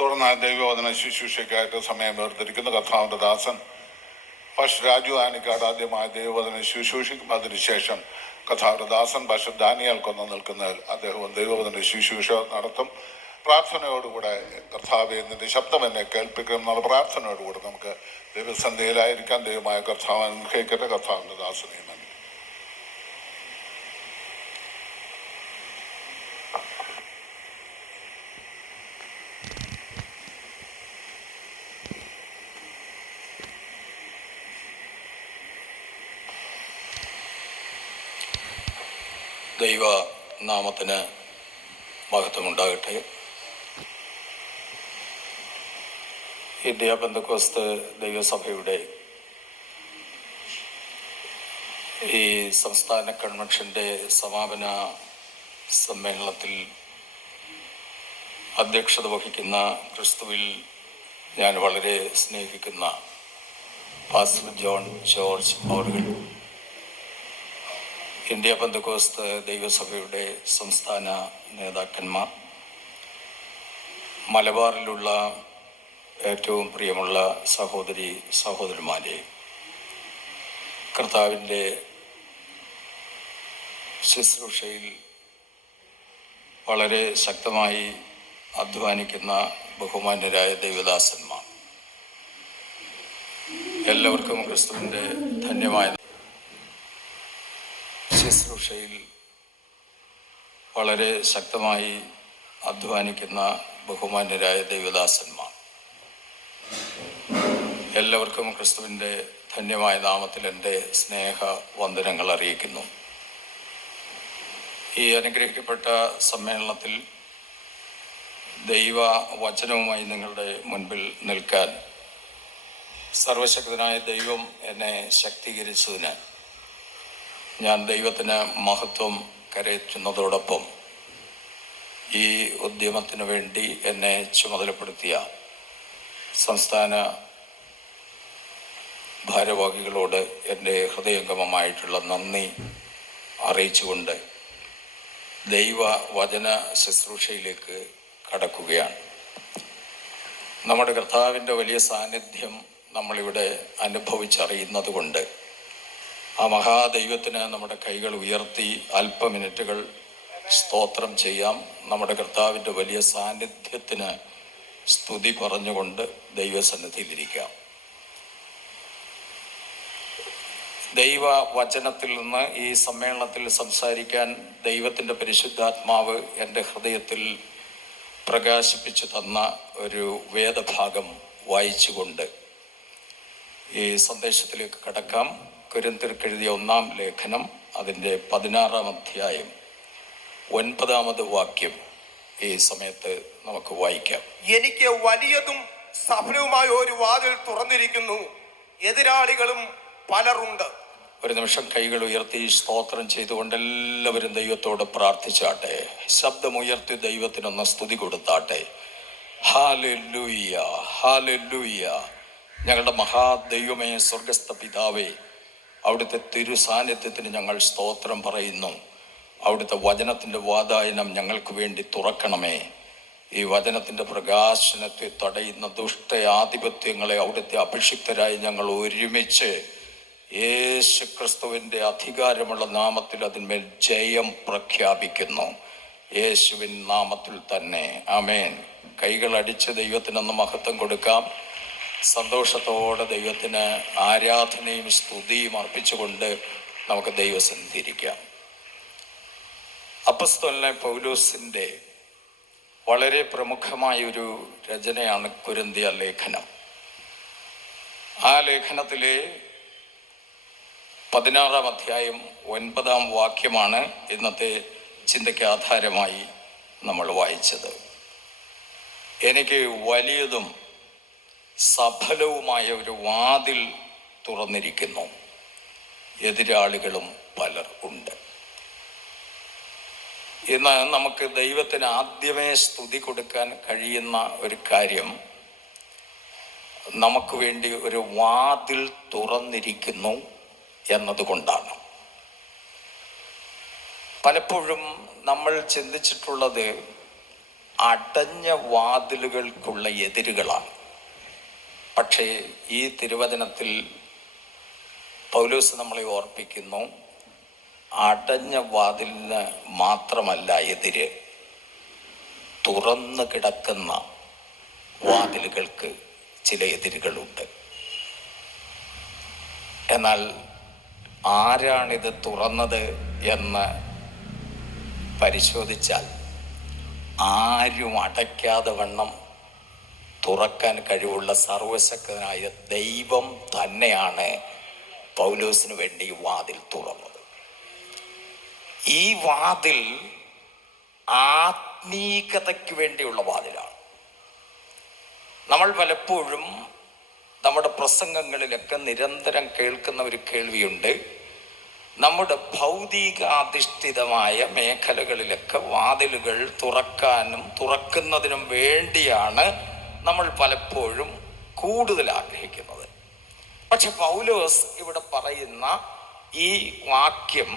തുടർന്ന് ദൈവവചന ശുശ്രൂഷയ്ക്കായിട്ട് സമയം വേർതിരിക്കുന്ന കർത്താവിൻ്റെ ദാസൻ പാസ്റ്റർ രാജു ആനിക്കാട് ആദ്യമായ ദൈവവചന ശുശ്രൂഷിക്കും. അതിനുശേഷം കർത്താവിൻ്റെ ദാസൻ പാസ്റ്റർ ഡാനിയേൽ കൊന്ന നിൽക്കുന്നതിൽ അദ്ദേഹം ദൈവവചന ശുശ്രൂഷ നടത്തും. പ്രാർത്ഥനയോടുകൂടെ കർത്താവെ നിന്റെ ശബ്ദം എന്നെ കേൾപ്പിക്കണം എന്നുള്ള പ്രാർത്ഥനയോടുകൂടെ നമുക്ക് ദൈവസന്ധിയിലായിരിക്കാം. ദൈവമായ കർത്താവ് അനുഗ്രഹിക്കട്ടെ. കർത്താവിൻ്റെ ദാസനെയും ദൈവ നാമത്തിന് മഹത്വമുണ്ടാകട്ടെ. ഇന്ത്യ പെന്തക്കോസ്ത് ദൈവസഭയുടെ ഈ സംസ്ഥാന കൺവെൻഷൻ്റെ സമാപന സമ്മേളനത്തിൽ അധ്യക്ഷത വഹിക്കുന്ന ക്രിസ്തുവിൽ ഞാൻ വളരെ സ്നേഹിക്കുന്ന പാസ്റ്റർ ജോൺ ജോർജ് അവറുകൾ, ഇന്ത്യ പെന്തക്കോസ്ത് ദൈവസഭയുടെ സംസ്ഥാന നേതാക്കന്മാർ, മലബാറിലുള്ള ഏറ്റവും പ്രിയമുള്ള സഹോദരി സഹോദരന്മാരെ, കർത്താവിൻ്റെ ശുശ്രൂഷയിൽ വളരെ ശക്തമായി അധ്വാനിക്കുന്ന ബഹുമാന്യരായ ദൈവദാസന്മാർ, എല്ലാവർക്കും ക്രിസ്തുവിൻ്റെ ധന്യമായ ശുശ്രൂഷയിൽ വളരെ ശക്തമായി അധ്വാനിക്കുന്ന ബഹുമാന്യരായ ദൈവദാസന്മാർ, എല്ലാവർക്കും ക്രിസ്തുവിൻ്റെ ധന്യമായ നാമത്തിൽ എൻ്റെ സ്നേഹ വന്ദനങ്ങൾ അറിയിക്കുന്നു. ഈ അനുഗ്രഹിക്കപ്പെട്ട സമ്മേളനത്തിൽ ദൈവവചനവുമായി നിങ്ങളുടെ മുൻപിൽ നിൽക്കാൻ സർവശക്തനായ ദൈവം എന്നെ ശക്തീകരിച്ചതിന് ഞാൻ ദൈവത്തിന് മഹത്വം കരയറ്റുന്നതോടൊപ്പം ഈ ഉദ്യമത്തിനു വേണ്ടി എന്നെ ചുമതലപ്പെടുത്തിയ സംസ്ഥാന ഭാരവാഹികളോട് എൻ്റെ ഹൃദയംഗമമായിട്ടുള്ള നന്ദി അറിയിച്ചുകൊണ്ട് ദൈവവചന ശുശ്രൂഷയിലേക്ക് കടക്കുകയാണ്. നമ്മുടെ കർത്താവിൻ്റെ വലിയ സാന്നിധ്യം നമ്മളിവിടെ അനുഭവിച്ചറിയുന്നത് കൊണ്ട് ആ മഹാദൈവത്തിന് നമ്മുടെ കൈകൾ ഉയർത്തി അല്പമിനിറ്റുകൾ സ്തോത്രം ചെയ്യാം. നമ്മുടെ കർത്താവിൻ്റെ വലിയ സാന്നിധ്യത്തിന് സ്തുതി പറഞ്ഞുകൊണ്ട് ദൈവസന്നിധിയിലിരിക്കാം. ദൈവവചനത്തിൽ നിന്ന് ഈ സമ്മേളനത്തിൽ സംസാരിക്കാൻ ദൈവത്തിൻ്റെ പരിശുദ്ധാത്മാവ് എൻ്റെ ഹൃദയത്തിൽ പ്രകാശിപ്പിച്ചു തന്ന ഒരു വേദഭാഗം വായിച്ചുകൊണ്ട് ഈ സന്ദേശത്തിലേക്ക് കടക്കാം. കൊരിന്ത്യർക്ക് എഴുതിയ 1-ാം ലേഖനം അതിൻ്റെ 16-ാം അധ്യായം 9-ാമത് വാക്യം ഈ സമയത്ത് നമുക്ക് വായിക്കാം. എനിക്ക് വലിയതും സഫലവുമായ ഒരു വാതിൽ തുറന്നിരിക്കുന്നു, എതിരാളികളും പലരുണ്ട്. ഒരു നിമിഷം കൈകൾ ഉയർത്തി സ്തോത്രം ചെയ്തുകൊണ്ട് എല്ലാവരും ദൈവത്തോട് പ്രാർത്ഥിച്ചാട്ടെ. ശബ്ദമുയർത്തി ദൈവത്തിനൊന്ന് സ്തുതി കൊടുത്താട്ടെ. Hallelujah, hallelujah. ഞങ്ങളുടെ മഹാദൈവമേ, സ്വർഗസ്ഥ പിതാവേ, അവിടുത്തെ തിരുസാന്നിധ്യത്തിന് ഞങ്ങൾ സ്തോത്രം പറയുന്നു. അവിടുത്തെ വചനത്തിൻ്റെ വാതായനം ഞങ്ങൾക്ക് വേണ്ടി തുറക്കണമേ. ഈ വചനത്തിൻ്റെ പ്രകാശനത്തെ തടയുന്ന ദുഷ്ട ആധിപത്യങ്ങളെ അവിടുത്തെ അഭിഷിക്തരായി ഞങ്ങൾ ഒരുമിച്ച് യേശു ക്രിസ്തുവിൻ്റെ അധികാരമുള്ള നാമത്തിൽ അതിന്മേൽ ജയം പ്രഖ്യാപിക്കുന്നു. യേശുവിൻ നാമത്തിൽ തന്നെ ആമേൻ. കൈകളടിച്ച് ദൈവത്തിനൊന്ന് മഹത്വം കൊടുക്കാം. സന്തോഷത്തോടെ ദൈവത്തിന് ആരാധനയും സ്തുതിയും അർപ്പിച്ചുകൊണ്ട് നമുക്ക് ദൈവസന്നിധിയിരിക്കാം. അപ്പോസ്തലനായ പൗലോസിൻ്റെ വളരെ പ്രമുഖമായൊരു രചനയാണ് കൊരിന്ത്യ ലേഖനം. ആ ലേഖനത്തിലെ 16-ാം അധ്യായം 9-ാം വാക്യമാണ് ഇന്നത്തെ ചിന്തയ്ക്ക് ആധാരമായി നമ്മൾ വായിച്ചത്. എനിക്ക് വലിയതും സഫലവുമായ ഒരു വാതിൽ തുറന്നിരിക്കുന്നു, എതിരാളികളും പലർ ഉണ്ട്. ഇന്ന് നമുക്ക് ദൈവത്തിന് ആദ്യമേ സ്തുതി കൊടുക്കാൻ കഴിയുന്ന ഒരു കാര്യം, നമുക്ക് വേണ്ടി ഒരു വാതിൽ തുറന്നിരിക്കുന്നു എന്നതുകൊണ്ടാണ്. പലപ്പോഴും നമ്മൾ ചിന്തിച്ചിട്ടുള്ളത് അടഞ്ഞ വാതിലുകൾക്കുള്ള എതിരുകളാണ്. പക്ഷേ ഈ തിരുവചനത്തിൽ പൗലോസ് നമ്മളെ ഓർപ്പിക്കുന്നു, അടഞ്ഞ വാതിലിന് മാത്രമല്ല എതിര്, തുറന്നു കിടക്കുന്ന വാതിലുകൾക്ക് ചില എതിരുകളുണ്ട്. എന്നാൽ ആരാണിത് തുറന്നത് എന്ന് പരിശോധിച്ചാൽ ആരും അടയ്ക്കാതെ വണ്ണം തുറക്കാൻ കഴിവുള്ള സർവശക്തനായ ദൈവം തന്നെയാണ് പൗലോസിന് വേണ്ടി വാതിൽ തുറന്നത്. ഈ വാതിൽ ആത്മീകതയ്ക്ക് വേണ്ടിയുള്ള വാതിലാണ്. നമ്മൾ പലപ്പോഴും നമ്മുടെ പ്രസംഗങ്ങളിലൊക്കെ നിരന്തരം കേൾക്കുന്ന ഒരു കേൾവിയുണ്ട്, നമ്മുടെ ഭൗതികാധിഷ്ഠിതമായ മേഖലകളിലൊക്കെ വാതിലുകൾ തുറക്കാനും തുറക്കുന്നതിനും വേണ്ടിയാണ് നമ്മൾ പലപ്പോഴും കൂടുതൽ ആഗ്രഹിക്കുന്നത്. പക്ഷെ പൗലോസ് ഇവിടെ പറയുന്ന ഈ വാക്യം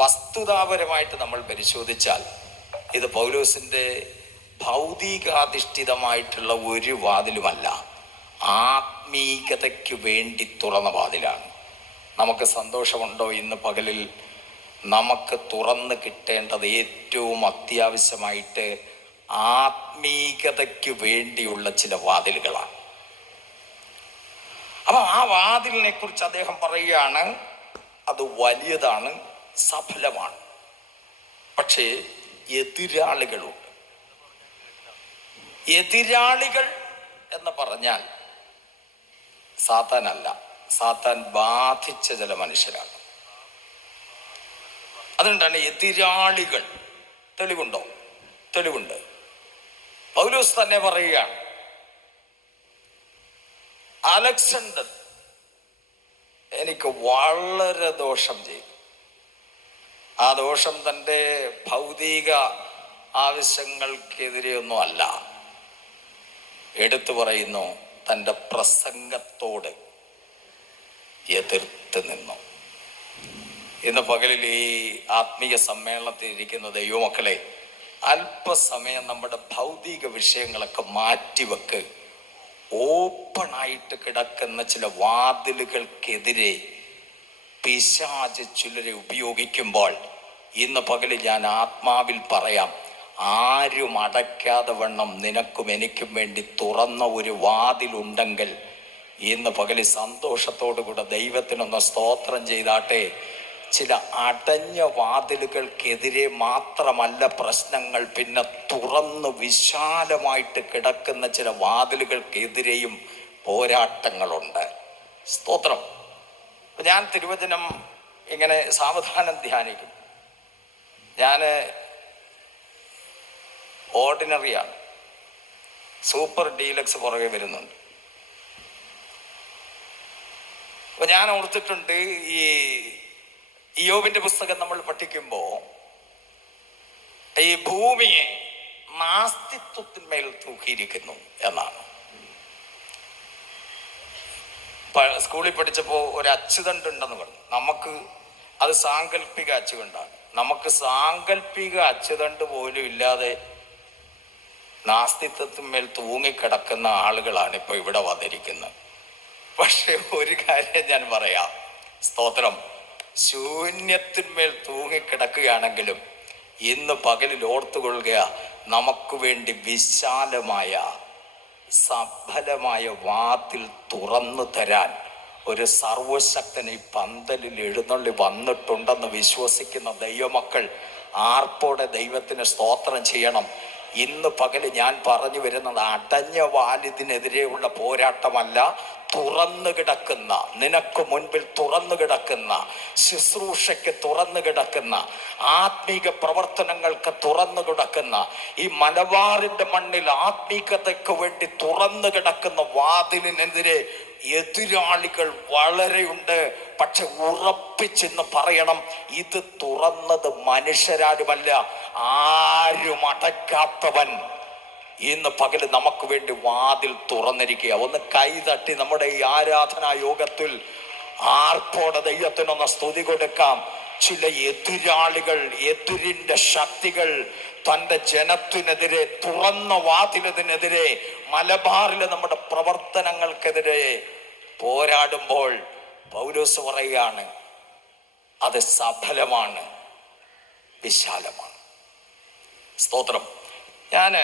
വസ്തുതാപരമായിട്ട് നമ്മൾ പരിശോധിച്ചാൽ ഇത് പൗലോസിൻ്റെ ഭൗതികാധിഷ്ഠിതമായിട്ടുള്ള ഒരു വാതിലുമല്ല, ആത്മീകതയ്ക്ക് വേണ്ടി തുറന്ന വാതിലാണ്. നമുക്ക് സന്തോഷമുണ്ടോ ഇന്ന് പകലിൽ നമുക്ക് തുറന്ന് കിട്ടേണ്ടത് ഏറ്റവും അത്യാവശ്യമായിട്ട് ആത്മീകതയ്ക്ക് വേണ്ടിയുള്ള ചില വാതിലുകളാണ്. അപ്പം ആ വാതിലിനെ കുറിച്ച് അദ്ദേഹം പറയുകയാണ്, അത് വലിയതാണ്, സഫലമാണ്, പക്ഷേ എതിരാളികളുണ്ട്. എതിരാളികൾ എന്ന് പറഞ്ഞാൽ സാത്താനല്ല, സാത്താൻ ബാധിച്ച ചില മനുഷ്യരാണ്. അതുകൊണ്ടാണ് എതിരാളികൾ. തെളിവുണ്ടോ? തെളിവുണ്ട്. പൗലോസ് തന്നെ പറയുകയാണ്, അലക്സാണ്ടർ എനിക്ക് വളരെ ദോഷം ചെയ്തു. ആ ദോഷം തൻ്റെ ഭൗതിക ആവശ്യങ്ങൾക്കെതിരെയൊന്നും അല്ല, എടുത്തു പറയുന്നു, തൻ്റെ പ്രസംഗത്തോട് എതിർത്ത് നിന്നു. ഇന്ന് പകലിൽ ഈ ആത്മീയ സമ്മേളനത്തിൽ ഇരിക്കുന്ന ദൈവമക്കളെ, അല്പസമയം നമ്മുടെ ഭൗതിക വിഷയങ്ങളൊക്കെ മാറ്റിവെക്ക്. ഓപ്പണായിട്ട് കിടക്കുന്ന ചില വാതിലുകൾക്കെതിരെ പിശാച് ചിലരെ ഉപയോഗിക്കുമ്പോൾ ഇന്ന് പകലിൽ ഞാൻ ആത്മാവിൽ പറയാം, ആരും അടയ്ക്കാതെ വണ്ണം നിനക്കും എനിക്കും വേണ്ടി തുറന്ന ഒരു വാതിലുണ്ടെങ്കിൽ ഇന്ന് പകലിൽ സന്തോഷത്തോടു കൂടെ ദൈവത്തിനൊന്ന് സ്തോത്രം ചെയ്താട്ടെ. ചില അടഞ്ഞ വാതിലുകൾക്കെതിരെ മാത്രമല്ല പ്രശ്നങ്ങൾ, പിന്നെ തുറന്ന് വിശാലമായിട്ട് കിടക്കുന്ന ചില വാതിലുകൾക്കെതിരെയും പോരാട്ടങ്ങളുണ്ട്. സ്തോത്രം. ഞാൻ തിരുവചനം ഇങ്ങനെ സാവധാനം ധ്യാനിക്കും. ഞാൻ ഓർഡിനറിയാണ്, സൂപ്പർ ഡീലക്സ് പുറകെ വരുന്നുണ്ട്. അപ്പൊ ഞാൻ ഓർത്തിട്ടുണ്ട്, ഈ ഇയ്യോബിന്റെ പുസ്തകം നമ്മൾ പഠിക്കുമ്പോൾ ഈ ഭൂമിയെ നാസ്തിത്വത്തിന്മേൽ തൂക്കിയിരിക്കുന്നു എന്നാണ്. സ്കൂളിൽ പഠിച്ചപ്പോൾ ഒരു അച്ചുതണ്ട് ഉണ്ടെന്ന് പറഞ്ഞു. നമുക്ക് അത് സാങ്കല്പിക അച്ചുതണ്ടാണ്. നമുക്ക് സാങ്കല്പിക അച്ചുതണ്ട് പോലും ഇല്ലാതെ നാസ്തിത്വത്തിന്മേൽ തൂങ്ങിക്കിടക്കുന്ന ആളുകളാണ് ഇപ്പോൾ ഇവിടെ വന്നിരിക്കുന്നത്. പക്ഷെ ഒരു കാര്യം ഞാൻ പറയാം, സ്തോത്രം, ശൂന്യത്തിന്മേൽ തൂങ്ങിക്കിടക്കുകയാണെങ്കിലും ഇന്ന് പകലിൽ ഓർത്തുകൊള്ളുക, നമുക്ക് വേണ്ടി വിശാലമായ സഫലമായ വാതിൽ തുറന്നു തരാൻ ഒരു സർവശക്തൻ ഈ പന്തലിൽ എഴുന്നള്ളി വന്നിട്ടുണ്ടെന്ന് വിശ്വസിക്കുന്ന ദൈവമക്കൾ ആർപ്പോടെ ദൈവത്തിന് സ്തോത്രം ചെയ്യണം. ഇന്ന് പകല് ഞാൻ പറഞ്ഞു വരുന്നത് അടഞ്ഞ വാലിതിനെതിരെയുള്ള പോരാട്ടമല്ല, തുറന്നു കിടക്കുന്ന, നിനക്ക് മുൻപിൽ തുറന്നു കിടക്കുന്ന, ശുശ്രൂഷയ്ക്ക് തുറന്നു കിടക്കുന്ന, ആത്മീക പ്രവർത്തനങ്ങൾക്ക് തുറന്നു കിടക്കുന്ന, ഈ മലബാറിന്റെ മണ്ണിൽ ആത്മീകതയ്ക്ക് വേണ്ടി തുറന്നു കിടക്കുന്ന വാതിലിനെതിരെ എതിരാളികൾ വളരെയുണ്ട്. പക്ഷെ ഉറപ്പിച്ചെന്ന് പറയണം, ഇത് തുറന്നത് മനുഷ്യരാരുമല്ല, ആരും അടയ്ക്കാത്തവൻ ഇന്ന് പകല് നമുക്ക് വേണ്ടി വാതിൽ തുറന്നിരിക്കുക. ഒന്ന് കൈതട്ടി നമ്മുടെ ഈ ആരാധനാ യോഗത്തിൽ ആർപ്പോടെ ദൈവത്തിനൊന്ന് സ്തുതി കൊടുക്കാം. ചില എതിരാളികൾ, എതിരിന്റെ ശക്തികൾ തൻ്റെ ജനത്തിനെതിരെ, തുറന്ന വാതിലതിനെതിരെ, മലബാറിലെ നമ്മുടെ പ്രവർത്തനങ്ങൾക്കെതിരെ പോരാടുമ്പോൾ പൗലോസ് പറയുകയാണ്, അത് സഫലമാണ്, വിശാലമാണ്. സ്തോത്രം. ഞാൻ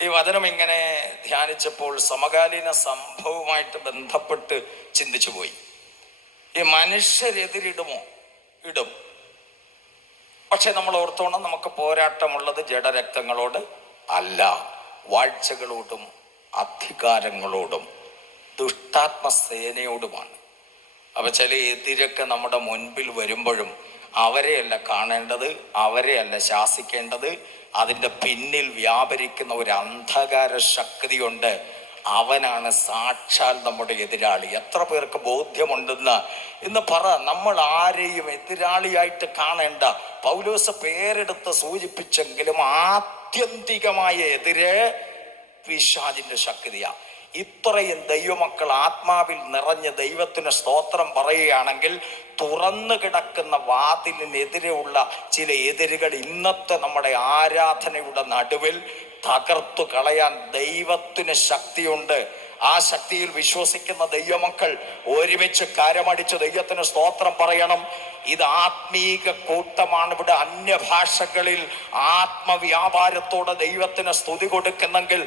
ഈ വചനം ഇങ്ങനെ ധ്യാനിച്ചപ്പോൾ സമകാലീന സംഭവവുമായിട്ട് ബന്ധപ്പെട്ട് ചിന്തിച്ചു പോയി. ഈ മനുഷ്യരെതിരിടുമോ? ഇടും. പക്ഷെ നമ്മൾ ഓർത്തോണം, നമുക്ക് പോരാട്ടമുള്ളത് ജഡരക്തങ്ങളോട് അല്ല, വാഴ്ചകളോടും അധികാരങ്ങളോടും ദുഷ്ടാത്മസേനയോടുമാണ്. അപ്പൊ ചില എതിരൊക്കെ നമ്മുടെ മുൻപിൽ വരുമ്പോഴും അവരെയല്ല കാണേണ്ടത്, അവരെയല്ല ശാസിക്കേണ്ടത്. അതിൻ്റെ പിന്നിൽ വ്യാപരിക്കുന്ന ഒരു അന്ധകാര ശക്തിയുണ്ട്. അവനാണ് സാക്ഷാൽ നമ്മുടെ എതിരാളി. എത്ര പേർക്ക് ബോധ്യമുണ്ടെന്ന് ഇന്ന് പറ. നമ്മൾ ആരെയും എതിരാളിയായിട്ട് കാണേണ്ട. പൗലോസ് പേരെടുത്ത് സൂചിപ്പിച്ചെങ്കിലും ആത്യന്തികമായ എതിരെ പിശാചിന്റെ ശക്തിയാ. ഇത്രയും ദൈവമക്കൾ ആത്മാവിൽ നിറഞ്ഞ് ദൈവത്തിന് സ്തോത്രം പറയുകയാണെങ്കിൽ, തുറന്നു കിടക്കുന്ന വാതിലിനെതിരെയുള്ള ചില എതിരുകൾ ഇന്നത്തെ നമ്മുടെ ആരാധനയുടെ നടുവിൽ തകർത്തു കളയാൻ ദൈവത്തിന് ശക്തിയുണ്ട്. ആ ശക്തിയിൽ വിശ്വസിക്കുന്ന ദൈവമക്കൾ ഒരുമിച്ച് കരമടിച്ച് ദൈവത്തിന് സ്തോത്രം പറയണം. ഇത് ആത്മീക കൂട്ടമാണ്. ഇവിടെ അന്യഭാഷകളിൽ ആത്മവ്യാപാരത്തോടെ ദൈവത്തിന് സ്തുതി കൊടുക്കുന്നെങ്കിൽ,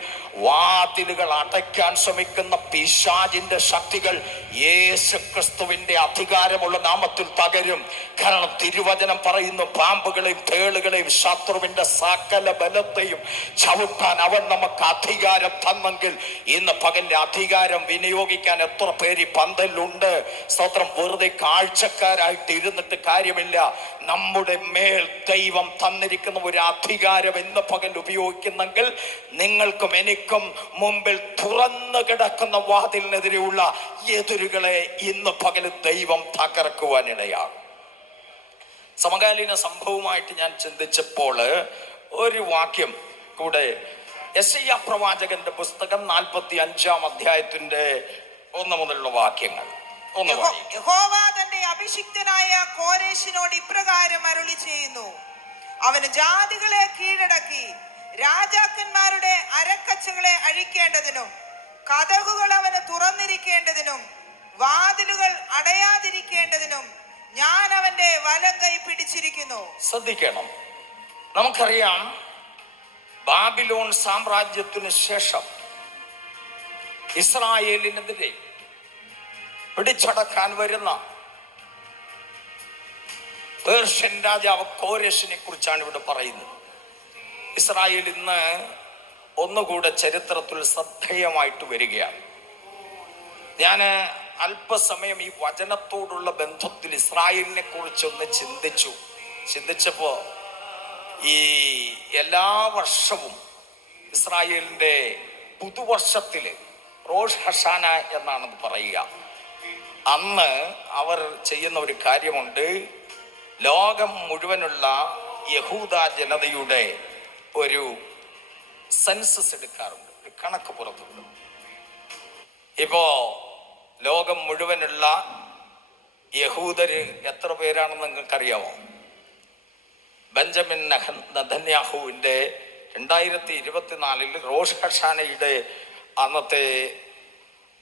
വാതിലുകൾ അടയ്ക്കാൻ ശ്രമിക്കുന്ന പിശാചിന്റെ ശക്തികൾ യേശു ക്രിസ്തുവിന്റെ അധികാരമുള്ള നാമത്തിൽ തകരും. കാരണം തിരുവചനം പറയുന്നു, പാമ്പുകളെയും തേളുകളെയും ശത്രുവിന്റെ സകല ബലത്തെയും ചവിട്ടാൻ അവൻ നമുക്ക് അധികാരം തന്നെങ്കിൽ, ഇന്ന് പകലിന്റെ അധികാരം വിനിയോഗിക്കാൻ എത്ര പേര് പന്തലുണ്ട്. സ്തോത്രം. വെറുതെ കാഴ്ചക്കാരായിട്ട് ഇരുന്നിട്ട് കാര്യമില്ല. നമ്മുടെ മേൽ ദൈവം തന്നിരിക്കുന്ന ഒരു അധികാരം ഇന്ന് പകൽ ഉപയോഗിക്കുന്നെങ്കിൽ, നിങ്ങൾക്കും എനിക്കും മുമ്പിൽ തുറന്നു കിടക്കുന്ന വാതിലിനെതിരെയുള്ള എതിരുകളെ ഇന്ന് പകൽ ദൈവം തകർക്കുവാനിടയാണ്. സമകാലീന സംഭവമായിട്ട് ഞാൻ ചിന്തിച്ചപ്പോൾ ഒരു വാക്യം കൂടെ, യെശയ്യാ പ്രവാചകന്റെ പുസ്തകം 45-ാം അധ്യായത്തിന്റെ 1 മുതലുള്ള വാക്യങ്ങൾ ഒന്ന് വായിക്കാം. യഹോവ തന്റെ അഭിഷിക്തനായ കോരേശിനോട് ഇപ്രകാരം അരുളി ചെയ്യുന്നു, അവന് ജാതികളെ കീഴടക്കി രാജാക്കന്മാരുടെ അരക്കച്ചകളെ അഴിക്കേണ്ടതിനും കതകുകൾ അവന് തുറന്നിരിക്കേണ്ടതിനും വാതിലുകൾ അടയാതിരിക്കേണ്ടതിനും ഞാൻ അവന്റെ വലം കൈ പിടിച്ചിരിക്കുന്നു. ശ്രദ്ധിക്കണം. നമുക്കറിയാം, ബാബിലോൺ സാമ്രാജ്യത്തിനു ശേഷം ഇസ്രായേലിനെതിരെ പിടിച്ചടക്കാൻ വരുന്ന പേർഷ്യൻ രാജാവ് കോരേശിനെ കുറിച്ചാണ് ഇവിടെ പറയുന്നത്. ഇസ്രായേൽ ഇന്ന് ഒന്നുകൂടെ ചരിത്രത്തിൽ ശ്രദ്ധേയമായിട്ട് വരികയാണ്. ഞാൻ അല്പസമയം ഈ വചനത്തോടുള്ള ബന്ധത്തിൽ ഇസ്രായേലിനെ കുറിച്ചൊന്ന് ചിന്തിച്ചപ്പോ, ഈ എല്ലാ വർഷവും ഇസ്രായേലിന്റെ പുതുവർഷത്തില് റോഷ് ഹഷാന എന്നാണെന്ന് പറയുക. അന്ന് അവർ ചെയ്യുന്ന ഒരു കാര്യമുണ്ട്. ലോകം മുഴുവനുള്ള യഹൂദ ജനതയുടെ ഒരു സെൻസസ് എടുക്കാറുണ്ട്, ഒരു കണക്ക് പുറത്തുവിടും. ഇപ്പോ ലോകം മുഴുവനുള്ള യഹൂദര് എത്ര പേരാണെന്ന് നിങ്ങൾക്കറിയാമോ? ബെഞ്ചമിൻ നെതന്യാഹുവിന്റെ 2024 റോഷ് ഹഷാനയുടെ അന്നത്തെ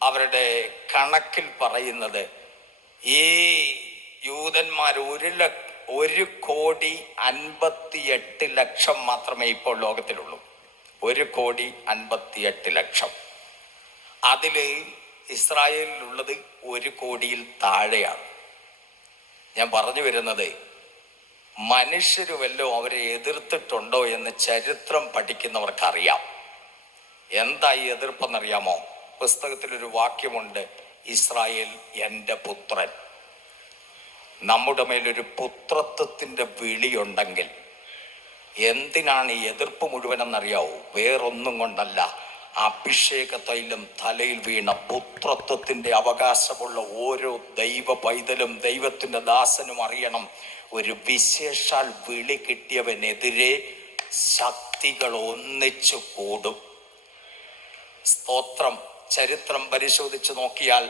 അവരുടെ കണക്കിൽ പറയുന്നത്, ഈ യൂതന്മാർ 1,58,00,000 മാത്രമേ ഇപ്പോൾ ലോകത്തിലുള്ളൂ. 1,58,00,000. അതില് ഇസ്രായേലിലുള്ളത് 1 കോടിയിൽ താഴെയാണ്. ഞാൻ പറഞ്ഞു വരുന്നത്, മനുഷ്യര് വല്ലോ അവരെ എതിർത്തിട്ടുണ്ടോ എന്ന് ചരിത്രം പഠിക്കുന്നവർക്കറിയാം. എന്താ ഈ എതിർപ്പെന്നറിയാമോ? പുസ്തകത്തിലൊരു വാക്യമുണ്ട്, ഇസ്രായേൽ എൻ്റെ പുത്രൻ. നമ്മുടെ മേലൊരു പുത്രത്വത്തിന്റെ വിളിയുണ്ടെങ്കിൽ എന്തിനാണ് ഈ എതിർപ്പ് മുഴുവനെന്നറിയാവോ? വേറൊന്നും കൊണ്ടല്ല, അഭിഷേക തൈലം തലയിൽ വീണ പുത്രത്വത്തിന്റെ അവകാശമുള്ള ഓരോ ദൈവ പൈതലും ദൈവത്തിന്റെ ദാസനും അറിയണം, ഒരു വിശേഷാൽ വിളി കിട്ടിയവനെതിരെ ശക്തികൾ ഒന്നിച്ചു കൂടും. സ്തോത്രം. ചരിത്രം പരിശോധിച്ച് നോക്കിയാൽ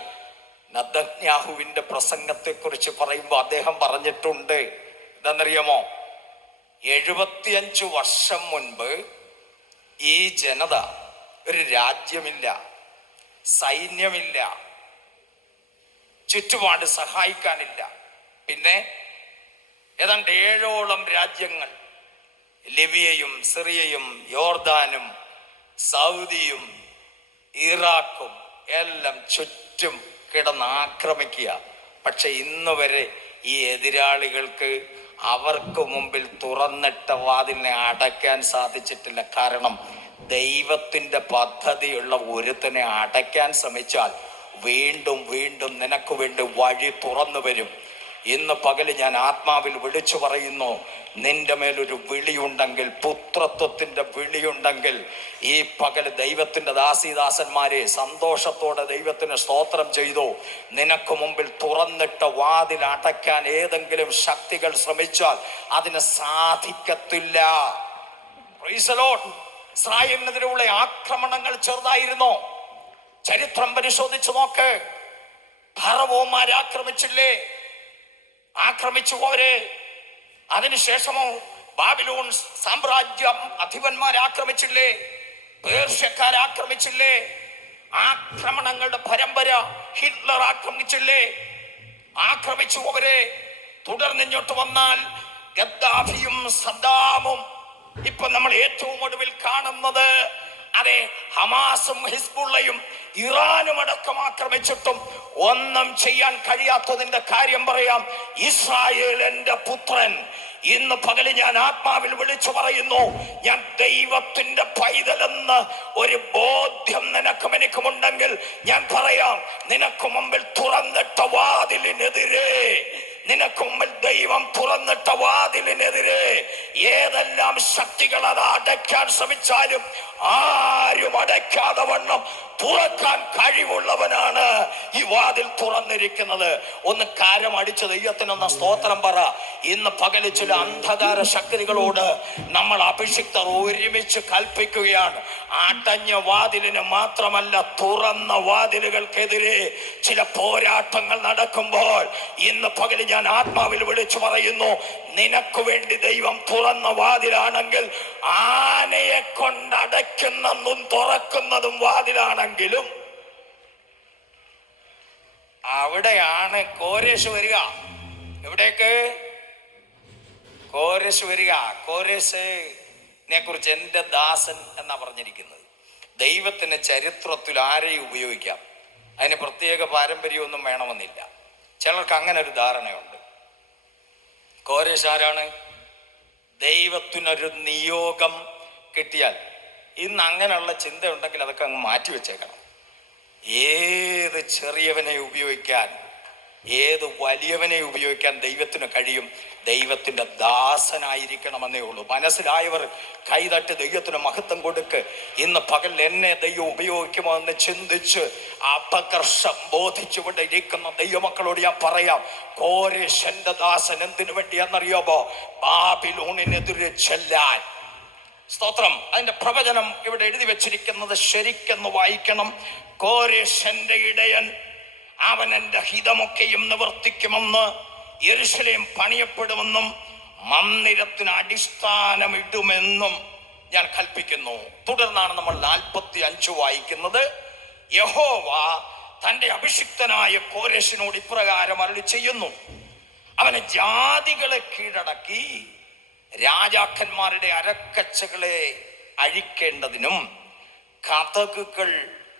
നെതന്യാഹുവിന്റെ പ്രസംഗത്തെക്കുറിച്ച് പറയുമ്പോൾ അദ്ദേഹം പറഞ്ഞിട്ടുണ്ട്, എന്താണെന്നറിയാമോ? 75 വർഷം മുൻപ് ഈ ജനത ഒരു രാജ്യമില്ല, സൈന്യമില്ല, ചുറ്റുപാട് സഹായിക്കാനില്ല. പിന്നെ ഏതാണ്ട് 7ഓളം രാജ്യങ്ങൾ, ലിബിയയും സിറിയയും യോർദാനും സൗദിയും ഇറാഖും എല്ലാം ചുറ്റും കിടന്ന് ആക്രമിക്കുക. പക്ഷെ ഇന്ന് വരെ ഈ എതിരാളികൾക്ക് അവർക്ക് മുമ്പിൽ തുറന്നിട്ട വാതിലിനെ അടയ്ക്കാൻ സാധിച്ചിട്ടില്ല. കാരണം ദൈവത്തിൻ്റെ പദ്ധതിയുള്ള ഒരുത്തനെ അടയ്ക്കാൻ ശ്രമിച്ചാൽ വീണ്ടും വീണ്ടും നിനക്ക് വേണ്ടി വഴി തുറന്നു വരും. ഇന്ന് പകല് ഞാൻ ആത്മാവിൽ വിളിച്ചു പറയുന്നു, നിന്റെ മേലൊരു വിളിയുണ്ടെങ്കിൽ, പുത്രത്വത്തിന്റെ വിളിയുണ്ടെങ്കിൽ, ഈ പകല് ദൈവത്തിന്റെ ദാസീദാസന്മാരെ സന്തോഷത്തോടെ ദൈവത്തിന് സ്തോത്രം ചെയ്തു. നിനക്ക് മുമ്പിൽ തുറന്നിട്ട വാതിൽ അടയ്ക്കാൻ ഏതെങ്കിലും ശക്തികൾ ശ്രമിച്ചാൽ അതിന് സാധിക്കത്തില്ല. Praise the Lord. ഇസ്രായേലിനെതിരെയുള്ള ആക്രമണങ്ങൾ ചെറുതായിരുന്നോ? ചരിത്രം പരിശോധിച്ചു നോക്ക്. ഫറവോന്മാരെ ആക്രമിച്ചു അവരെ. അതിനുശേഷമോ ബാബിലോൺ സാമ്രാജ്യം അധിപന്മാരെ ആക്രമിച്ചില്ലേ? പേർഷ്യക്കാരെ ആക്രമിച്ചില്ലേ? ആക്രമണങ്ങളുടെ പരമ്പര ഹിറ്റ്ലർ ആക്രമിച്ചു അവരെ. തുടർന്നിങ്ങോട്ട് വന്നാൽ ഗദ്ദാഫിയും സദ്ദാമും. ഇപ്പൊ നമ്മൾ ഏറ്റവും ഒടുവിൽ കാണുന്നത് അതെ, ഹമാസും ഹിസ്ബുള്ളയും ഇറാനും അടക്കം ആക്രമിച്ചിട്ടും ഒന്നും ചെയ്യാൻ കഴിയാത്തതിന്റെ കാര്യം പറയാം. ഇസ്രായേൽ എന്റെ പുത്രൻ. ഇന്ന് പകല് ഞാൻ ആത്മാവിൽ വിളിച്ചു പറയുന്നു, ഞാൻ ദൈവത്തിന്റെ പൈതലെന്ന് ഒരു ബോധ്യം നിനക്കും എനിക്കുമുണ്ടെങ്കിൽ ഞാൻ പറയാം, നിനക്ക് മുമ്പിൽ തുറന്നിട്ട വാതിലിനെതിരെ, നിനക്ക് മുമ്പിൽ ദൈവം തുറന്നിട്ട വാതിലിനെതിരെ ഏതെല്ലാം ശക്തികൾ അത് അടയ്ക്കാൻ ശ്രമിച്ചാലും ആരും അടയ്ക്കാതെ വണ്ണം തുറക്കാൻ കഴിവുള്ളവനാണ് ഈ വാതിൽ തുറന്നിരിക്കുന്നത്. ഒന്ന് കാരം അടിച്ച് ദൈവത്തിനൊന്ന് സ്തോത്രം പറ. ഇന്ന് പകല് ചില അന്ധകാര ശക്തികളോട് നമ്മൾ അഭിഷിക്തർ ഒരുമിച്ച് കൽപ്പിക്കുകയാണ്. അടഞ്ഞ വാതിലിന് മാത്രമല്ല, തുറന്ന വാതിലുകൾക്കെതിരെ ചില പോരാട്ടങ്ങൾ നടക്കുമ്പോൾ ഇന്ന് പകല് ഞാൻ ആത്മാവിൽ വിളിച്ചു പറയുന്നു, നിനക്ക് വേണ്ടി ദൈവം തുറന്ന വാതിലാണെങ്കിൽ, ആനയെ കൊണ്ടടയ്ക്കുന്നതും തുറക്കുന്നതും വാതിലാണെങ്കിലും അവിടെയാണ് കോരേശ് വരിക. എവിടേക്ക് കോരേശ് വരിക? കോരേശിനെ കുറിച്ച് എൻ്റെ ദാസൻ എന്നാ പറഞ്ഞിരിക്കുന്നത്. ദൈവത്തിന് ചരിത്രത്തിൽ ആരെയും ഉപയോഗിക്കാം, അതിന് പ്രത്യേക പാരമ്പര്യമൊന്നും വേണമെന്നില്ല. ചിലർക്ക് അങ്ങനെ ഒരു ധാരണയുണ്ട്. കോരേശ് ആരാണ്? ദൈവത്തിനൊരു നിയോഗം കിട്ടിയാൽ, ഇന്ന് അങ്ങനെയുള്ള ചിന്ത ഉണ്ടെങ്കിൽ അതൊക്കെ അങ്ങ് മാറ്റിവെച്ചേക്കണം. ഏത് ചെറിയവനെ ഉപയോഗിക്കാൻ, ഏത് വലിയവനെ ഉപയോഗിക്കാൻ ദൈവത്തിന് കഴിയും. ദൈവത്തിന്റെ ദാസനായിരിക്കണമെന്നേ ഉള്ളൂ. മനസ്സിലായവർ കൈതട്ടി ദൈവത്തിന് മഹത്വം കൊടുക്ക്. ഇന്ന് പകൽ എന്നെ ദൈവം ഉപയോഗിക്കുമോ എന്ന് ചിന്തിച്ച് അപകർഷം ബോധിച്ചുകൊണ്ട് ഇരിക്കുന്ന ദൈവമക്കളോട് ഞാൻ പറയാം, കോരേശന്റെ ദാസൻ എന്തിനു വേണ്ടിയാണെന്നറിയാമോ? ബാബിലോണിനെതിരെ ചെല്ലാൻ. സ്തോത്രം. അതിന്റെ പ്രവചനം ഇവിടെ എഴുതി വെച്ചിരിക്കുന്നത് ശരിക്കെന്ന് വായിക്കണം. കോരേശന്റെ ഇടയൻ അവൻ എൻ്റെ ഹിതമൊക്കെയും നിവർത്തിക്കുമെന്ന്, യെരൂശലേം പണിയപ്പെടുമെന്നും മന്ദിരത്തിന് അടിസ്ഥാനമിടുമെന്നും ഞാൻ കൽപ്പിക്കുന്നു. തുടർന്നാണ് നമ്മൾ 45 വായിക്കുന്നത്. യഹോവ തന്റെ അഭിഷിക്തനായ കോരേശിനോട് ഇപ്രകാരം അരുളി ചെയ്യുന്നു, അവനെ ജാതികളെ കീഴടക്കി രാജാക്കന്മാരുടെ അരക്കച്ചകളെ അഴിക്കേണ്ടതിനും കതകുകൾ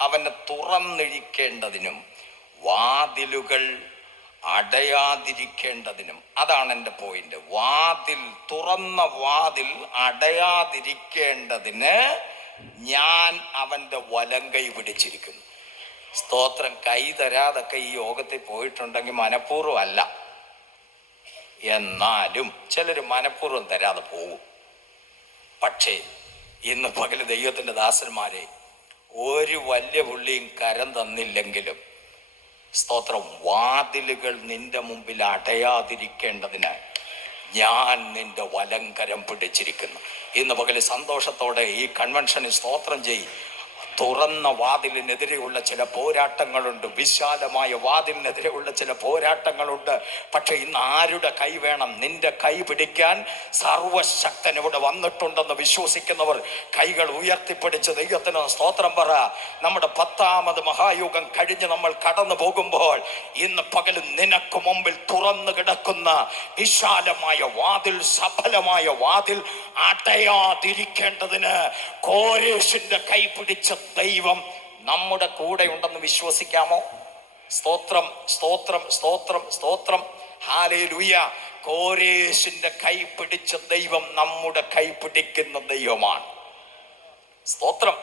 അവനെ തുറന്നിഴിക്കേണ്ടതിനും വാതിലുകൾ അടയാതിരിക്കേണ്ടതിനും. അതാണ് എൻ്റെ പോയിന്റ്. വാതിൽ, തുറന്ന വാതിൽ അടയാതിരിക്കേണ്ടതിന് ഞാൻ അവൻ്റെ വലങ്കൈ പിടിച്ചിരിക്കുന്നു. സ്തോത്രം. കൈ തരാതൊക്കെ ഈ യോഗത്തിൽ പോയിട്ടുണ്ടെങ്കിൽ മനഃപൂർവ്വം അല്ല, എന്നാലും ചിലർ മനഃപൂർവ്വം തരാതെ പോകും. പക്ഷേ ഇന്ന് പകല് ദൈവത്തിൻ്റെ ദാസന്മാരെ ഒരു വലിയ പുള്ളിയും കരം തന്നില്ലെങ്കിലും സ്തോത്രം, വാതിലുകൾ നിന്റെ മുമ്പിൽ അടയാതിരിക്കേണ്ടതിന് ഞാൻ നിന്റെ വലങ്കരം പിടിച്ചിരിക്കുന്നു. ഇന്ന് പകല് സന്തോഷത്തോടെ ഈ കൺവെൻഷനിൽ സ്തോത്രം ചെയ്യും. തുറന്ന വാതിലിനെതിരെയുള്ള ചില പോരാട്ടങ്ങളുണ്ട്, വിശാലമായ വാതിലിനെതിരെയുള്ള ചില പോരാട്ടങ്ങളുണ്ട്. പക്ഷെ ഇന്ന് ആരുടെ കൈ വേണം? നിന്റെ കൈ പിടിക്കാൻ സർവശക്തൻ ഇവിടെ വന്നിട്ടുണ്ടെന്ന് വിശ്വസിക്കുന്നവർ കൈകൾ ഉയർത്തിപ്പിടിച്ച് ദൈവത്തിന് സ്തോത്രം പറ. നമ്മുടെ 10ാമത് മഹായുഗം കഴിഞ്ഞ് നമ്മൾ കടന്നു പോകുമ്പോൾ ഇന്ന് പകൽ നിനക്ക് മുമ്പിൽ തുറന്നു കിടക്കുന്ന വിശാലമായ വാതിൽ, സഫലമായ വാതിൽ അടയാതിരിക്കേണ്ടതിന് കോരേശിന്റെ കൈ പിടിച്ച ദൈവം നമ്മുടെ കൂടെ ഉണ്ടെന്ന് വിശ്വസിക്കാമോ? സ്തോത്രം, സ്തോത്രം, സ്തോത്രം, സ്തോത്രം. ഹല്ലേലൂയ. കോരേശിന്റെ കൈ പിടിച്ച ദൈവം നമ്മുടെ കൈ പിടിക്കുന്ന ദൈവമാണ്. സ്തോത്രം.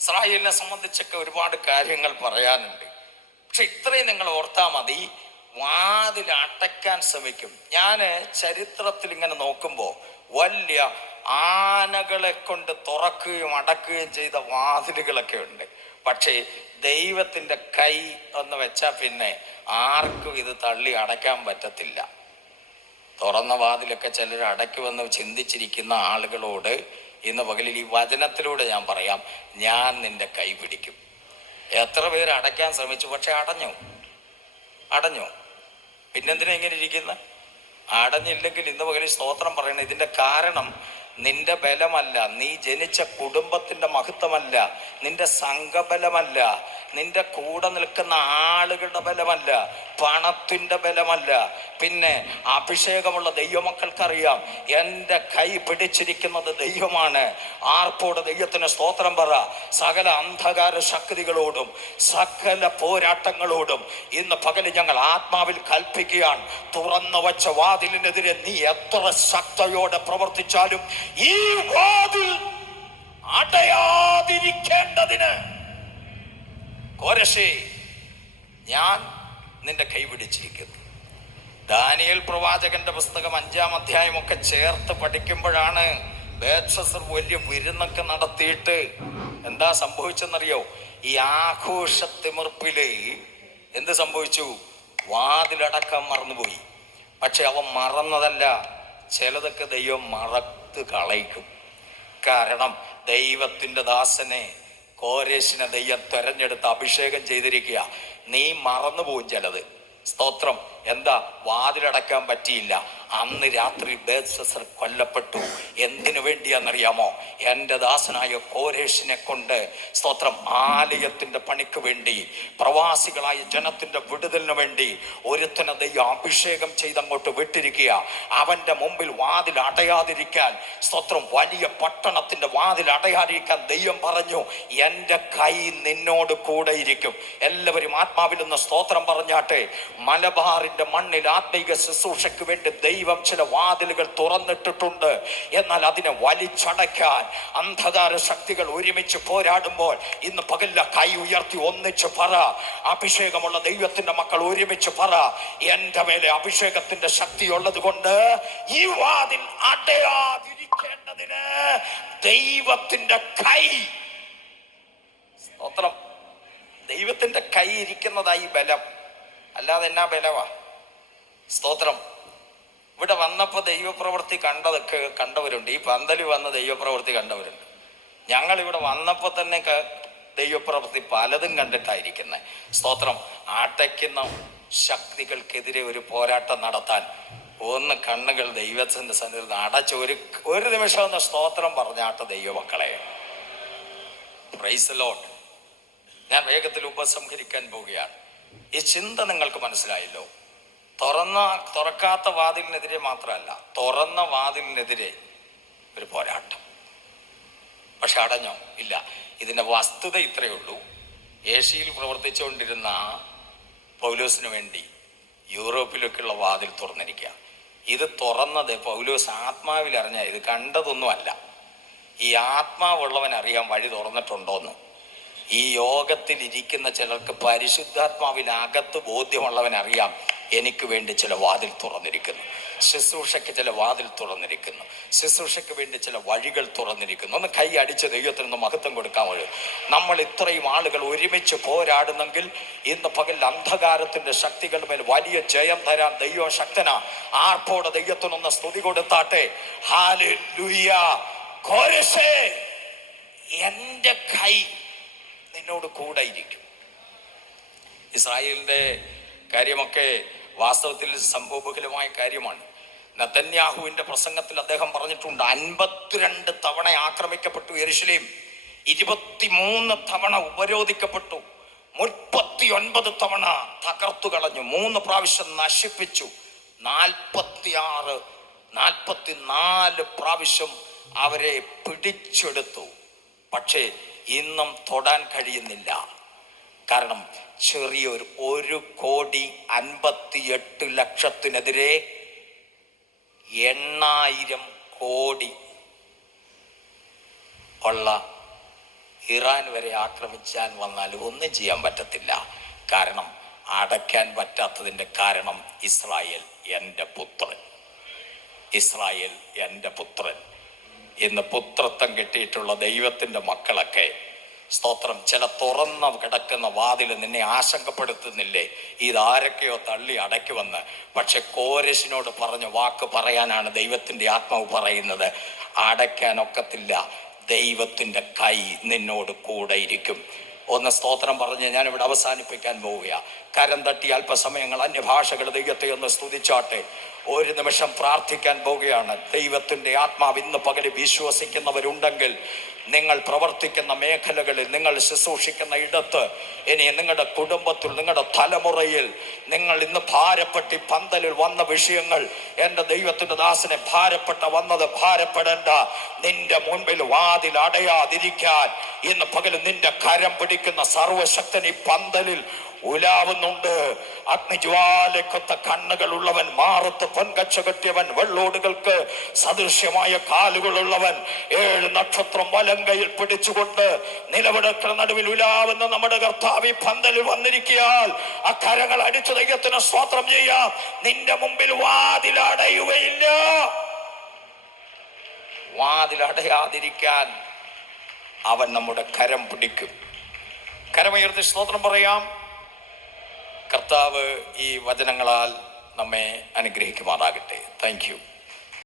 ഇസ്രായേലിനെ സംബന്ധിച്ചൊക്കെ ഒരുപാട് കാര്യങ്ങൾ പറയാനുണ്ട്. പക്ഷെ ഇത്രയും നിങ്ങൾ ഓർത്താൽ മതി. വാതിൽ അടയ്ക്കാൻ ശ്രമിക്കും. ഞാൻ ചരിത്രത്തിൽ ഇങ്ങനെ നോക്കുമ്പോൾ വലിയ ആനകളെ കൊണ്ട് തുറക്കുകയും അടക്കുകയും ചെയ്ത വാതിലുകളൊക്കെ ഉണ്ട്. പക്ഷേ ദൈവത്തിൻ്റെ കൈ എന്ന് വെച്ചാൽ പിന്നെ ആർക്കും ഇത് തള്ളി അടയ്ക്കാൻ പറ്റത്തില്ല. തുറന്ന വാതിലൊക്കെ ചിലർ അടയ്ക്കുമെന്ന് ചിന്തിച്ചിരിക്കുന്ന ആളുകളോട് ഇന്ന് പകലിൽ ഈ വചനത്തിലൂടെ ഞാൻ പറയാം, ഞാൻ നിന്റെ കൈ പിടിക്കും. എത്ര പേര് അടയ്ക്കാൻ ശ്രമിച്ചു, പക്ഷെ അടഞ്ഞു. പിന്നെന്തിനാ ഇങ്ങനെ ഇരിക്കുന്ന? അടഞ്ഞില്ലെങ്കിൽ ഇന്ന് പകലിൽ സ്തോത്രം പറയണം. ഇതിന്റെ കാരണം നിന്റെ ബലമല്ല, നീ ജനിച്ച കുടുംബത്തിന്റെ മഹത്വമല്ല, നിന്റെ സംഘബലമല്ല, നിന്റെ കൂടെ നിൽക്കുന്ന ആളുകളുടെ ബലമല്ല, പണത്തിന്റെ ബലമല്ല. പിന്നെ അഭിഷേകമുള്ള ദൈവമക്കൾക്കറിയാം എൻ്റെ കൈ പിടിച്ചിരിക്കുന്നത് ദൈവമാണ്. ആർപ്പോടെ ദൈവത്തിന് സ്തോത്രം പറ. സകല അന്ധകാര ശക്തികളോടും സകല പോരാട്ടങ്ങളോടും ഇന്ന് പകല് ഞങ്ങൾ ആത്മാവിൽ കൽപ്പിക്കുകയാണ്, തുറന്നു വച്ച വാതിലിനെതിരെ നീ എത്ര ശക്തിയോടെ പ്രവർത്തിച്ചാലും ഈ വാതിൽ അടയാതിരിക്കേണ്ടതിന് കോരശേ ഞാൻ നിന്റെ കൈ പിടിച്ചിരിക്കുന്നു. ദാനിയേൽ പ്രവാചകന്റെ പുസ്തകം 5-ാം അധ്യായമൊക്കെ ചേർത്ത് പഠിക്കുമ്പോഴാണ് ബേൽശസ്സർ വലിയ വിരുന്നൊക്കെ നടത്തിയിട്ട് എന്താ സംഭവിച്ചെന്നറിയോ? ഈ ആഘോഷത്തിമിർപ്പില് എന്ത് സംഭവിച്ചു? വാതിലടക്കം മറന്നുപോയി. പക്ഷെ അവൻ മറന്നതല്ല, ചിലതൊക്കെ ദൈവം മറത്ത് കളയിക്കും. കാരണം ദൈവത്തിൻ്റെ ദാസനെ കോരേശിനെ ദൈവം തെരഞ്ഞെടുത്ത് അഭിഷേകം ചെയ്തിരിക്കുക. നീ മറന്നുപോകും ചിലത്. സ്തോത്രം. എന്താ? വാതിലടക്കാൻ പറ്റിയില്ല. അന്ന് രാത്രി ബേൽശസ്സർ കൊല്ലപ്പെട്ടു. എന്തിനു വേണ്ടിയാണെന്നറിയാമോ? എൻ്റെ ദാസനായ കോരേശിനെ കൊണ്ട് സ്തോത്രം ആലയത്തിൻ്റെ പണിക്ക് വേണ്ടി, പ്രവാസികളായ ജനത്തിൻ്റെ വിടുതലിന് വേണ്ടി ഒരുത്തനെ ദൈവം അഭിഷേകം ചെയ്തങ്ങോട്ട് വിട്ടിരിക്കുക. അവൻ്റെ മുമ്പിൽ വാതിൽ അടയാതിരിക്കാൻ, സ്തോത്രം, വലിയ പട്ടണത്തിൻ്റെ വാതിൽ അടയാതിരിക്കാൻ ദൈവം പറഞ്ഞു, എൻ്റെ കൈ നിന്നോട് കൂടെ ഇരിക്കും. എല്ലാവരും ആത്മാവിൽ നിന്ന് സ്തോത്രം പറഞ്ഞാട്ടെ. മലബാറിന്റെ മണ്ണിൽ ആത്മീക ശുശ്രൂഷയ്ക്ക് വേണ്ടി ദൈവം ചില വാതിലുകൾ തുറന്നിട്ടിട്ടുണ്ട്. എന്നാൽ അതിനെ വലിച്ചടയ്ക്കാൻ അന്ധകാര ശക്തികൾ ഒരുമിച്ച് പോരാടുമ്പോൾ ഇന്ന് പകലിലെ കൈ ഉയർത്തി ഒന്നിച്ച് പറ. അഭിഷേകമുള്ള ദൈവത്തിന്റെ മക്കൾ ഒരുമിച്ച് പറ, എന്റെ മേലെ അഭിഷേകത്തിന്റെ ശക്തി ഉള്ളത് കൊണ്ട് ഈ വാതിൽ അടയാതിരിക്കേണ്ടതിന് ദൈവത്തിന്റെ കൈ. സ്തോത്രം. ദൈവത്തിന്റെ കൈ ഇരിക്കുന്നതായി ബലം, അല്ലാതെ എന്നാ ബലവാ? സ്തോത്രം. ഇവിടെ വന്നപ്പോൾ ദൈവപ്രവൃത്തി കണ്ടവരുണ്ട്. ഈ പന്തല് വന്ന് ദൈവപ്രവൃത്തി കണ്ടവരുണ്ട്. ഞങ്ങളിവിടെ വന്നപ്പോൾ തന്നെ ദൈവപ്രവൃത്തി പലതും കണ്ടിട്ടായിരിക്കുന്നത്. സ്തോത്രം. അടയ്ക്കുന്ന ശക്തികൾക്കെതിരെ ഒരു പോരാട്ടം നടത്താൻ ഒന്ന് കണ്ണുകൾ ദൈവത്തിന്റെ സന്നിധിയിൽ അടച്ച് ഒരു നിമിഷം ഒന്ന് സ്തോത്രം പറഞ്ഞാട്ട ദൈവമക്കളെ. Praise the Lord. ഞാൻ വേഗത്തിൽ ഉപസംഹരിക്കാൻ പോവുകയാണ്. ഈ ചിന്ത നിങ്ങൾക്ക് മനസ്സിലായല്ലോ. തുറക്കാത്ത വാതിലിനെതിരെ മാത്രമല്ല, തുറന്ന വാതിലിനെതിരെ ഒരു പോരാട്ടം. പക്ഷെ അടഞ്ഞോ? ഇല്ല. ഇതിൻ്റെ വസ്തുത ഇത്രയേ ഉള്ളൂ. ഏഷ്യയിൽ പ്രവർത്തിച്ചുകൊണ്ടിരുന്ന പൗലോസിന് വേണ്ടി യൂറോപ്പിലൊക്കെയുള്ള വാതിൽ തുറന്നിരിക്കുക. ഇത് തുറന്നത് പൗലോസ് ആത്മാവിൽ അറിഞ്ഞ, ഇത് കണ്ടതൊന്നുമല്ല. ഈ ആത്മാവുള്ളവൻ അറിയാൻ വഴി തുറന്നിട്ടുണ്ടോന്ന്. ഈ യോഗത്തിൽ ഇരിക്കുന്ന ചിലർക്ക് പരിശുദ്ധാത്മാവിൽ അകത്ത് ബോധ്യമുള്ളവൻ അറിയാം, എനിക്ക് വേണ്ടി ചില വാതിൽ തുറന്നിരിക്കുന്നു, ശുശ്രൂഷയ്ക്ക് ചില വാതിൽ തുറന്നിരിക്കുന്നു, ശുശ്രൂഷയ്ക്ക് വേണ്ടി ചില വഴികൾ തുറന്നിരിക്കുന്നു. ഒന്ന് കൈ അടിച്ച് ദൈവത്തിനൊന്ന് മഹത്വം കൊടുക്കാമോ? നമ്മൾ ഇത്രയും ആളുകൾ ഒരുമിച്ച് പോരാടുന്നെങ്കിൽ ഇന്ന് പകൽ അന്ധകാരത്തിന്റെ ശക്തികളുടെ മേൽ വലിയ ജയം തരാൻ ദൈവം ശക്തനാ. ആർപ്പോടെ ദൈവത്തിനൊന്ന് സ്തുതി കൊടുത്താട്ടെ. ഹല്ലേലൂയ. കോരശേ, എൻ്റെ കൈ നിന്നോട് കൂടെ ഇരിക്കും. ഇസ്രായേലിൻ്റെ കാര്യമൊക്കെ വാസ്തവത്തിൽ സംഭവബഹുലമായ കാര്യമാണ്. നെതന്യാഹുവിൻ്റെ പ്രസംഗത്തിൽ അദ്ദേഹം പറഞ്ഞിട്ടുണ്ട്, 52 തവണ ആക്രമിക്കപ്പെട്ടു യെരൂശലേം, 23 തവണ ഉപരോധിക്കപ്പെട്ടു, 39 തവണ തകർത്തു കളഞ്ഞു, 3 പ്രാവശ്യം നശിപ്പിച്ചു, 44 പ്രാവശ്യം അവരെ പിടിച്ചെടുത്തു. പക്ഷേ ഇന്നും തൊടാൻ കഴിയുന്നില്ല. കാരണം ചെറിയൊരു 1,58,00,000-ത്തിനെതിരെ 8,000 കോടി ഉള്ള ഇറാൻ വരെ ആക്രമിച്ചാൻ വന്നാൽ ഒന്നും ചെയ്യാൻ പറ്റത്തില്ല. കാരണം അടയ്ക്കാൻ പറ്റാത്തതിൻ്റെ കാരണം ഇസ്രായേൽ എൻ്റെ പുത്രൻ, ഇസ്രായേൽ എൻ്റെ പുത്രൻ. ഇന്ന് പുത്രത്വം കിട്ടിയിട്ടുള്ള ദൈവത്തിൻ്റെ മക്കളൊക്കെ സ്തോത്രം, ചില തുറന്ന കിടക്കുന്ന വാതിൽ നിന്നെ ആശങ്കപ്പെടുത്തുന്നില്ലേ? ഇതാരൊക്കെയോ തള്ളി അടയ്ക്കുമെന്ന്. പക്ഷെ കോരശിനോട് പറഞ്ഞ വാക്ക് പറയാനാണ് ദൈവത്തിൻ്റെ ആത്മാവ് പറയുന്നത്. അടയ്ക്കാനൊക്കത്തില്ല, ദൈവത്തിൻ്റെ കൈ നിന്നോട് കൂടെ ഇരിക്കും. ഒന്ന് സ്തോത്രം പറഞ്ഞ് ഞാനിവിടെ അവസാനിപ്പിക്കാൻ പോവുക. കരം തട്ടി അല്പസമയങ്ങൾ അന്യഭാഷകൾ ദൈവത്തെ ഒന്ന് സ്തുതിച്ചാട്ടെ. ഒരു നിമിഷം പ്രാർത്ഥിക്കാൻ പോവുകയാണ്. ദൈവത്തിൻ്റെ ആത്മാവ് ഇന്ന് പകല് വിശ്വസിക്കുന്നവരുണ്ടെങ്കിൽ, നിങ്ങൾ പ്രവർത്തിക്കുന്ന മേഖലകളിൽ, നിങ്ങൾ ശുശ്രൂഷിക്കുന്ന ഇടത്ത്, ഇനി നിങ്ങളുടെ കുടുംബത്തിൽ, നിങ്ങളുടെ തലമുറയിൽ നിങ്ങൾ ഇന്ന് ഭാരപ്പെട്ടി പന്തലിൽ വന്ന വിഷയങ്ങൾ, എൻ്റെ ദൈവത്തിൻ്റെ ദാസനെ ഭാരപ്പെടേണ്ട. നിന്റെ മുൻപിൽ വാതിൽ അടയാതിരിക്കാൻ ഇന്ന് പകല് നിന്റെ കരം പിടിക്കുന്ന സർവശക്തൻ ഈ പന്തലിൽ ഉലാവുന്നുണ്ട്. അഗ്നിജ്വാലക്കൊത്ത കണ്ണുകൾ ഉള്ളവൻ, മാറത്ത് പൊൻകച്ച കെട്ടിയവൻ, വെള്ളോടുകൾക്ക് സദൃശ്യമായ കാലുകളുള്ളവൻ, 7 നക്ഷത്രം വലങ്കയിൽ പിടിച്ചുകൊണ്ട് നിലവിടക്കുന്ന നടുവിൽ ഉലാവുന്ന നമ്മുടെ കർത്താവ് ഈ പന്തലിൽ വന്നിരിക്കാൻ ആ കരങ്ങൾ അടിച്ചു ദൈവത്തിന് സ്തോത്രം ചെയ്യാം. നിന്റെ മുമ്പിൽ വാതിലടയുകയില്ല. വാതിലടയാതിരിക്കാൻ അവൻ നമ്മുടെ കരം പിടിക്കും. കരമുയർത്തി സ്തോത്രം പറയാം. കർത്താവ് ഈ വചനങ്ങളാൽ നമ്മെ അനുഗ്രഹിക്കുമാറാകട്ടെ. Thank you.